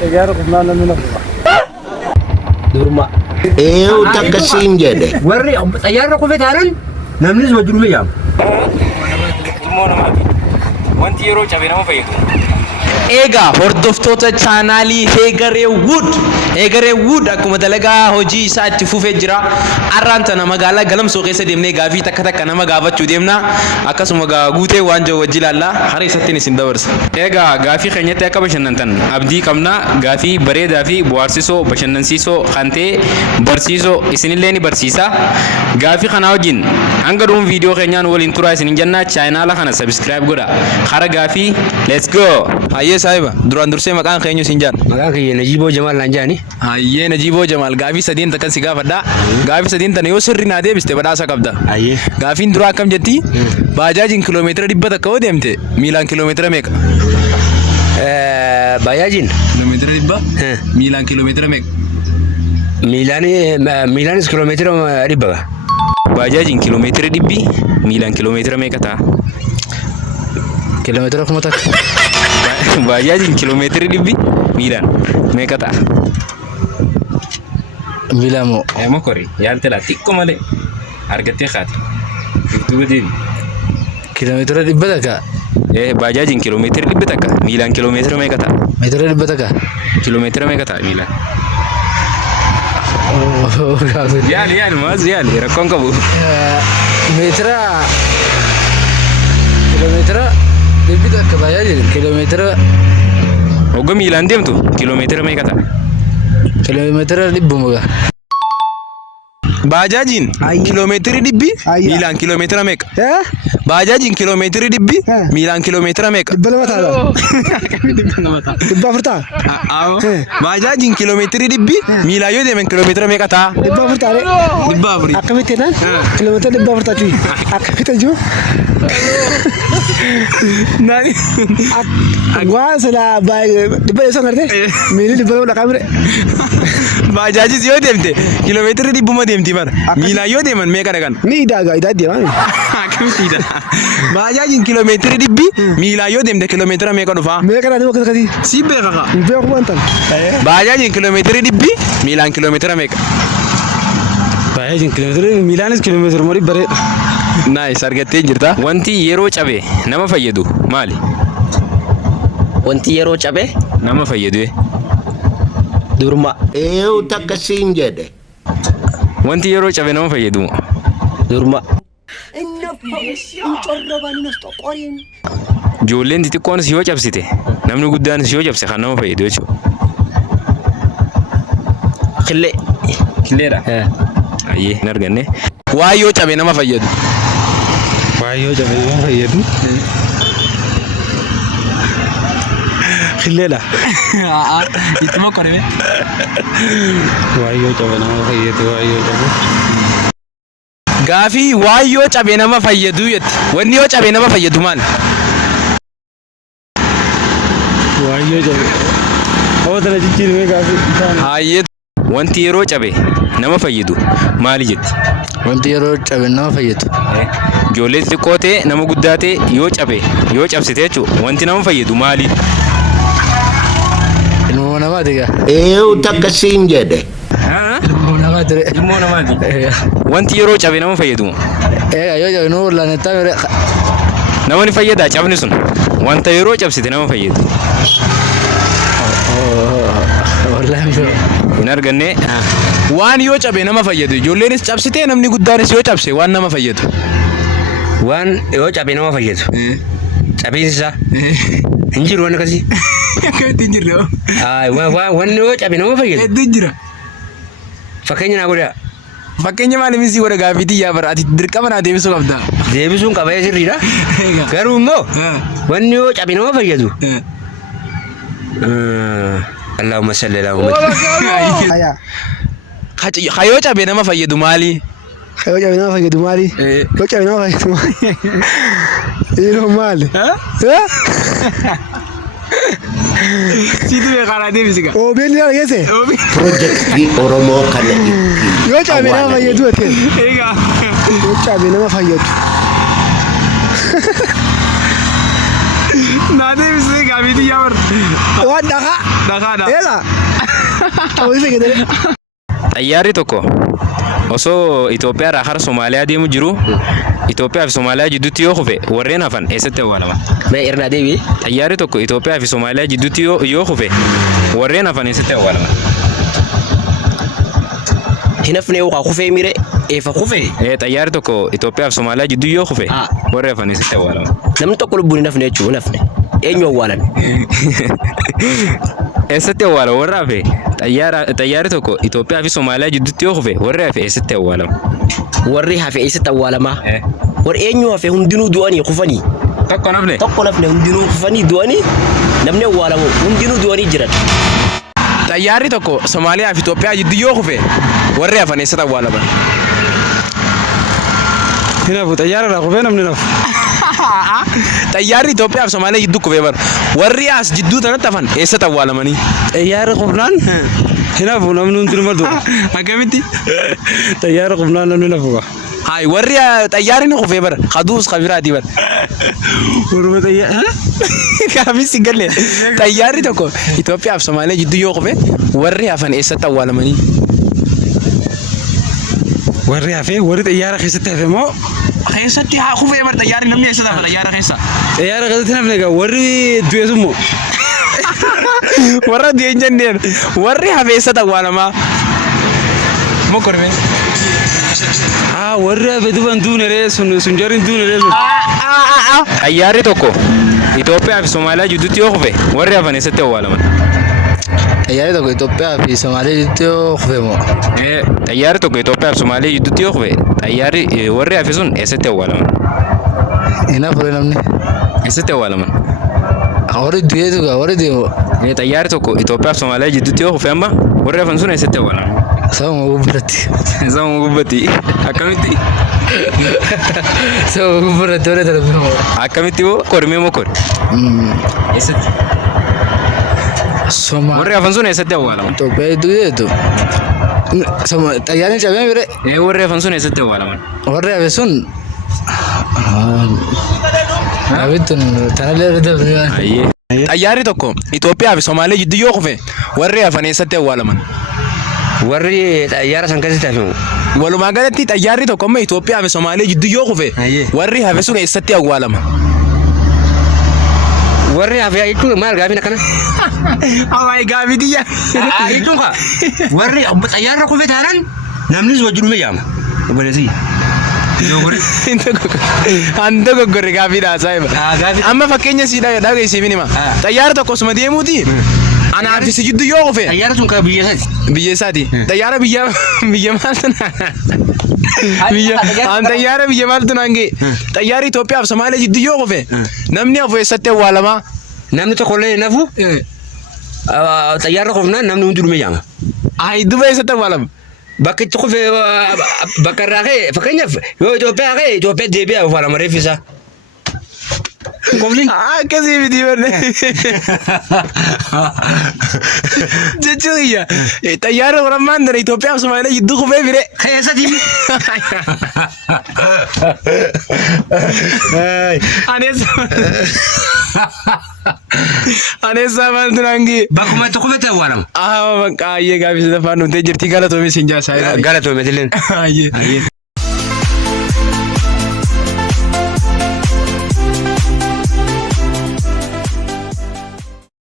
Xiyyaara qofnaan namni na fuudha. Durma. Takkasiin jedhe. Warri xiyyaara qofe taanaan namnis wajjin yaa'u. Wanti yeroo cabee nama fayyadu. Egaa hordoftoota chaanaalii Egeree Wood akkuma dalagaa hojii isaa itti fufee jira. Arraan tana magaalaa Galamsoo keessa deemnee gaafii takka nama gaafachuu deemna. Akkasuma guutee waan jiru wajji ilaalla. Haree isattiin isin dabarsa. Egaa gaafii keenyatti akka bashannantan abdii qabna. Gaafii bareedaa fi bohaarsisoo bashannansiisoo kan ta'e barsiisoo isinillee ni barsiisa. Gaafii kana wajjin hanga dhuun viidiyoo keenyaan waliin turaa isin jenna. Chaanaala kana subscribe godha. Hara gaafii let's go. Hayyee saahiba duraan dursee maqaan keenyu siin jaan. Maqaan kiyya Najiiboo Jamaal naan jaani. Hayyee Najiiboo Jamaal gaafii sadiin takkan si gaafadha. Gaafii sadiin tana yoo sirri naa deebiste badhaasa qabda. Hayyee. Gaafiin duraa akkam jetti? Baajaajiin kiiloomeetira 100 takka yoo deemte miilaan kiiloomeetira meeqa? Baajaajiin kiiloomeetira 100 miilaan kiiloomeetira meeqa? Miilaanis kiiloomeetira 100. Baajaajiin kiiloomeetira 100 miilaan kiiloomeetira meeqa ta'a? Kiiloomeetira 1000 takka. Baajaajiin kiiloomeetira 100 miilaan meeqa ta'a? Miilaan moo? Mokori yaalte laa xiqqoo malee argattee kaate. Duuba deebi. Kiiloomeetira 100 takka. Baajaajiin kiiloomeetira 100 takka miilaan kiiloomeetira meeqa ta'a? Meetira 100 takka. Kiiloomeetira meeqa ta'a miilaan? Yaali maas yaali rakkoon qabu. Meetira kiiloomeetira 100 takka baajaajiin kiiloomeetira. Ogga miilaan deemtu kiiloomeetira meeqa ta'a? Kiiloomeetira 100. Baajaajiin kiiloomeetira 100 miilaan kiiloomeetira meeqa? Baajaajiin kiiloomeetira 100 miilaan kiiloomeetira meeqa? 200 ta'a. Baajaajiin kiiloomeetira 100 miilaan yoo deeman kiiloomeetira meeqa ta'a? 400. Akkamitti naan kiiloomeetira 400 taati. Akkamitti jiru? Nani? Waan sila dhibba yoo sangartee miilli dhibba yoo dhaqaa bire. Baajaajis yoo deemte kiiloomeetira 100 deemti bara. Miilaan yoo deeman meeqa dhaqan? Ni idaagaa idaa deemaa. Akkamitti idaaga? Baajaajiin kiiloomeetira 100 miilaan yoo deemte kiiloomeetira meeqa dhufa? Meeqa dha deemu akkasii? Si beeka kaa? Beeku waan tan. Baajaajiin kiiloomeetira 100 miilaan kiiloomeetira meeqa? Baajaajiin kiiloomeetira miilaanis kiiloomeetira marii bareeda. Nice argattee jirta. Wanti yeroo cabe nama fayyadu maali? Wanti yeroo cabe nama fayyadu durma. Takkasiin jedhe. Wanti yeroo cabe nama fayyadu durma. Ijoolleen xixiqqoonis yoo cabsite namni guddaanis yoo cabse kan nama fayyadu jechuudha. Qilleedha. Ayyee hin arganne. Waa yoo cabe nama fayyadu. Waa yoo cabe nama fayyadu. Qilleedha. Itti mokkore. Waa yoo cabe nama fayyadu. Waa yoo cabe. Gaafii waa yoo cabe nama fayyadu jetti. Wanni yoo cabe nama fayyadu maali? Waa yoo cabe. Ootana jijjiirame gaafii. Hayyee. Wanti yeroo cabe nama fayyadu maali jetti? Wanti yeroo cabe nama fayyadu. Ijoollee xixiqqoo ta'e nama guddaa ta'e yoo cabe yoo cabsite jechuudha. Wanti nama fayyadu maali? Ilmoo namaati gaa. Takkasiin jedhe. Ilmoo namaati. Ilmoo namaati. Wanti yeroo cabe nama fayyadu. Yoo cabe nama wal'aanettaa mere. Nama ni fayyadaa cabni sun. Wanta yeroo cabsite nama fayyadu. Hin arganne. Waan yoo cabe nama fayyadu. Ijoolleenis cabsite namni guddaanis yoo cabse waan nama fayyadu. Waan yoo cabe nama fayyadu. Cabiinsa. Hin jiru waan akkasii. Akkamitti hin jirre? Waan yoo cabe nama fayyadu. Hedduu jira. Fakkeenya naa godhaa. Fakkeenya maaliif si godha gaafii xiyyaa bara ati dirqama naa deebisuu qabda. Deebisuun qabee sirriidha. Garuu immoo wanni yoo cabe nama fayyadu. Allahumma salli ala Muhammad. Hayoo cabe nama fayyadu maali? Hayoo cabe nama fayyadu maali? Yoo cabe nama fayyadu maali? Yeroo maali? Situ beekaa deebisi gaa. Oobeen ni argese. Pirojektii Oromoo kana yoo cabe nama fayyadu ate. Yoo cabe nama fayyadu. Naatee bisee gaafiitii yaamar. Waan dhagaa. Dhagaadha. Eela. Awwi fayyadee. Xayyaarri tokko osoo Itoophiyaa irraa gara Somaaliyaa deemu jiru Itoophiyaa fi Somaaliyaa jidduutti yoo kufe warreen hafan eessatti awwaalaman? Mee irraa deebi. Xayyaarri tokko Itoophiyaa fi Somaaliyaa jidduutti yoo kufe warreen hafan eessatti awwaalaman? Hinafne yoo kufee mire eefa kufee. Xayyaarri tokko Itoophiyaa fi Somaaliyaa jidduu yoo kufe warreen hafan eessatti awwaalaman? Namni tokko lubbuun hinafne jechuun hinafne. Eenyu awwaalan? Eessatti awwaala warra hafe xayyaarri tokko Itoophiyaa fi Somaaliyaa jidduutti yoo kufe warri hafe eessatti awwaalama? Warri hafe eessatti awwaalamaa? Warri eenyu hafe hundinuu du'anii kufanii? Tokko nafne? Tokko nafne hundinuu kufanii du'anii namni awwaalamu hundinuu du'anii jiran. Xayyaarri tokko Somaaliyaa fi Itoophiyaa jidduu yoo kufe warri hafan eessatti awwaalaman? Hinaafu xayyaara irraa kufee namni nafu. Xayyaarri Itoophiyaa fi Somaaliyaa jidduu kufee bar warri as jidduu tanatti hafan eessatti awwaalamanii? Xayyaara qofnaan hinaafu namni hundinuu maltu. Akkamitti? Xayyaara qofnaan namni nafu. Hai warri xayyaarri ni kufee bar kaduus kabiraati bar. Warra xayyaara. Gaafis galle xayyaarri tokko Itoophiyaa fi Somaaliyaa jidduu yoo kufe warri hafan eessatti awwaalamanii? Warri hafee warri xayyaara keessatti hafe moo? Keessatti haa kufee bar xayyaarri namni eessatti hafa xayyaara keessa? Xayyaara keessatti hafne egaa warri du'eessu moo? Warra du'e hin jenneen warri hafe eessatti awwaalamaa? Mokorme. Warri hafe duban duuneree sun jarri duuneree sun. Xayyaarri tokko Itoophiyaa fi Somaaliyaa jidduutti yoo kufe warri hafan eessatti awwaalaman? Xayyaarri tokko Itoophiyaa fi Somaaliyaa jidduutti yoo kufe moo? Xayyaarri tokko Itoophiyaa fi Somaaliyaa jidduutti yoo kufe xayyaarri warri hafe sun eessatti awwaalaman? Hinaafure namni. Eessatti awwaalaman? Warri du'eetu gaa warri deemu. Xayyaarri tokko Itoophiyaa fi Somaaliyaa jidduutti yoo kufe amma warri hafan sun eessatti awwaalaman? Sababa gubbaratti. Sababa gubbatti. Akkamitti? Sababa gubbaratti warri darbinu. Akkamitti moo kormee moo kor? Eessatti? Warri hafan sun eessatti awwaalaman? Itoophiyaa du'eetu. Xayyaarri cabee mire. Warri hafan sun eessatti awwaalaman? Warri hafe sun. Abitun tanallee darbinu. Xayyaarri tokko Itoophiyaa fi Somaaliyaa jidduu yoo kufe warri hafan eessatti awwaalaman? Warri xayyaara san keessatti hafe. Walumaa galatti xayyaarri tokko amma Itoophiyaa fi Somaaliyaa jidduu yoo kufe warri hafe sun eessatti awwaalama? Warri hafe jechuun maal gaafiin akkana? Awwaay gaafitiyya. Jechuun kaa warri xayyaara kufe taanaan namnis wajjin dhume yaama. Obboleessi. Ando goggorre gaafiidha saayiba. Amma fakkeenya siidha dhageessiifin hima. Xayyaara tokko osuma deemuuti. Anaa fi si jidduu yoo kufe. Xayyaara sun kan biyya isaati. Biyya isaati. Xayyaara biyya maaltu xayyaara biyya maaltu naangee. Xayyaara Itoophiyaa fi Somaaliyaa jidduu yoo kufe namni hafu eessatti awwaalamaa? Namni tokkollee nafu xayyaara kufnaan namni hundi dhume yaama. Duba eessatti awwaalama? Bakka itti kufe bakka irraa ka'e fakkeenyaaf yoo Itoophiyaa ka'e Itoophiyaa deebi'ee awwaalama reeffisaa. Kofliin. Akkasii miti barne. Jechuun iyya xayyaara waramaan dana Itoophiyaa fi Somaaliyaa jidduu kufee fire. Keessatti. Aneessa maaltu naangee? Bakkuma itti kufetti awwaalama. Bakka ayyee gaafisa afaan nuti jirti galatoomee siin jaasaa. Galatoomee tileen. Ayyee.